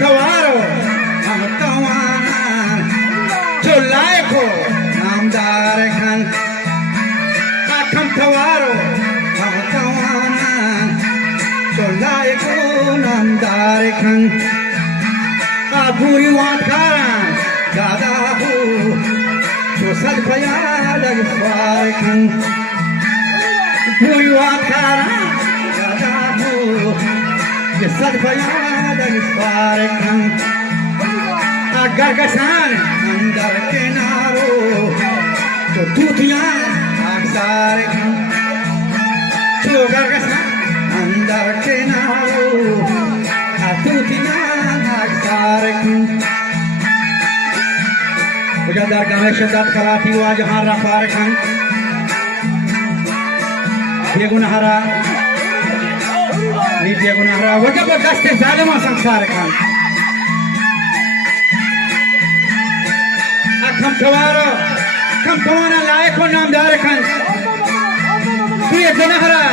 खवारो हम तवान जो लायको नामदार खन हम खवारो हम तवान जो लायको नामदार खन बुरी वाखारा दादा हो जो सद भया लग पार खन बुरी वाखारा दादा हो जो सद भया लग पार खन अगर कसान अंदर के नारो तो दूधियां आगसार खन जो अगर कसान अंदर के नारो दूधियां उजादार गाँव शद्दात खलाती हुआ जहाँ रफार खान बेगुनहरा नहीं बेगुनहरा वो जबरदस्त जालिमा संसार खान खम खवाना लायक हो नामदार खान ये जनहरा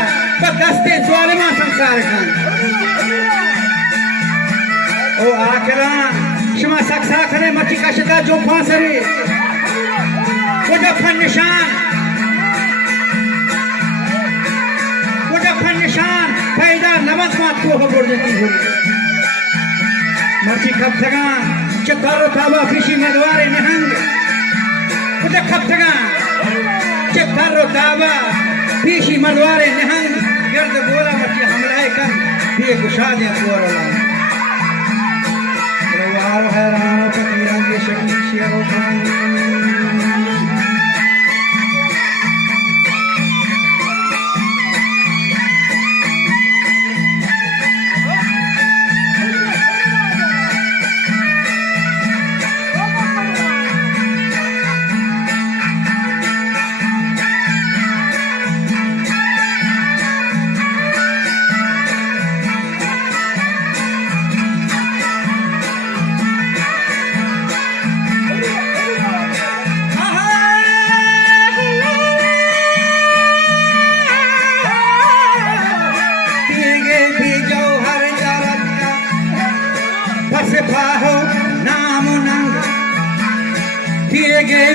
बदस्ते जालिमा संसार खान ओ आकरा शमा सक्सा खने मक्की का शता जो फांसरे वो फन निशान पैदा नमक मात को बोल देती हुई मक्की खप थगा चतारो थाबा फिशी मदवारे नहंग वो खप थगा चतारो थाबा फिशी मदवारे नहंग गर्द बोला मक्की हमलाए कन ये गुशादे कोरला वारो हैरानो फकीरांगे शकी शेरो खान दिए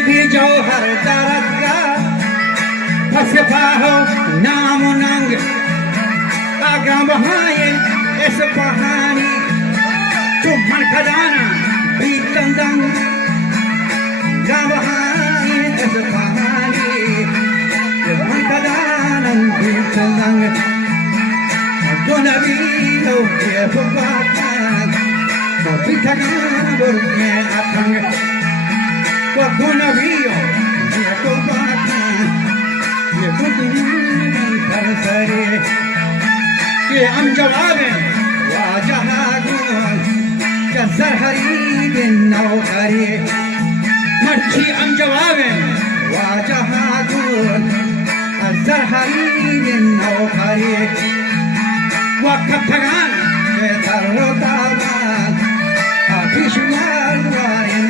भी जौहर दरद का फसफा हो नाम नंग आगा बहाए इस कहानी चुम्बन खजाना भी तंदंग गा बहाए इस कहानी चुम्बन खजाना भी तंदंग गुनबी हो के फुकाता भी थका बोलने अथंग गुनबियो ये तो बात ये कर सरे कि हम जवाब वाजहा गुन कसर हरी दिन नौ करे मच्छी हम जवाब वाजहा गुन कसर हरी दिन नौ करे वक्त थगान ये थरो ताबान आतिशमार वाइन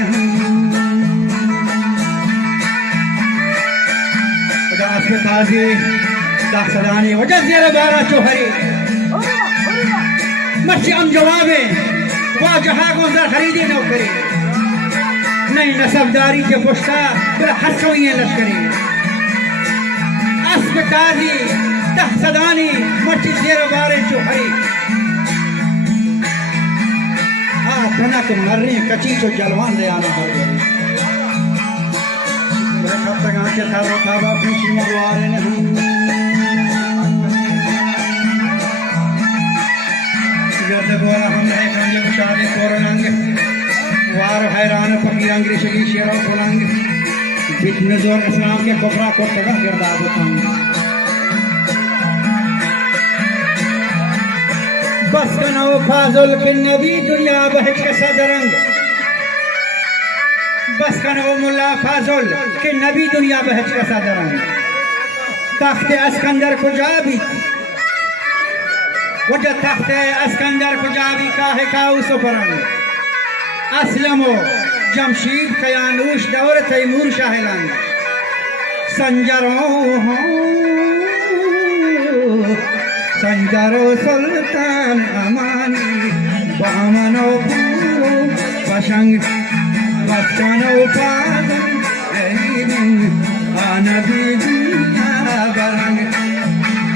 ताजी दासदानी वजह ज़ेर बारा चौहरी मच्छी हम जवाबे वाह जहाँ गुंजर खरीदी नौकरी नहीं नसबदारी के पुश्ता फिर हंसोई लश्करी अस्ब ताजी दासदानी मच्छी ज़ेर बारे चौहरी हाँ तनक मरनी कची तो जलवान ले आना होगा कब तक आके थारो थाबा पीछी मरवारे ने गर्द बोला हम है कंगे कुशादे कोरनंग वार हैरान फकीरांग ऋषि शेरों कोलंग बिन जोर इस्लाम के कोबरा को तगा गर्दा बताऊं बस कनो फाजुल के नबी दुनिया बहक के सदरंग बस कनो मुल्ला फाजुल के नबी दुनिया बहच का सादरंग तख्ते अस्कंदर को जाबी वजह तख्ते अस्कंदर को जाबी का है काउस परंग असलमो जमशीद कयानूश दौर तैमूर शाहलंग संजरो सुल्तान अमानी बामनो पशंग बचनो पागल आना भी दुनिया बरंग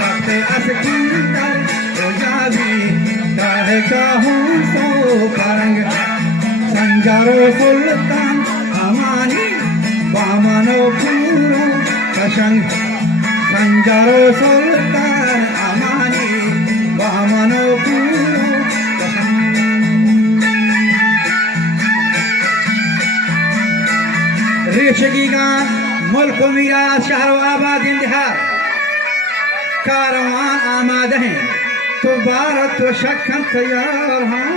तब असकिंदर जावी काहे कहूँ सो परंग संजारो सुल्तान अमानी बामनो पूरो पशंग संजारो सुल्तान अमानी बामनो पूरो रेशगी गान मुल्क मीरा शहर आबाद इंतहा कारवान आमाद हैं तो भारत शक्न तैयार हाँ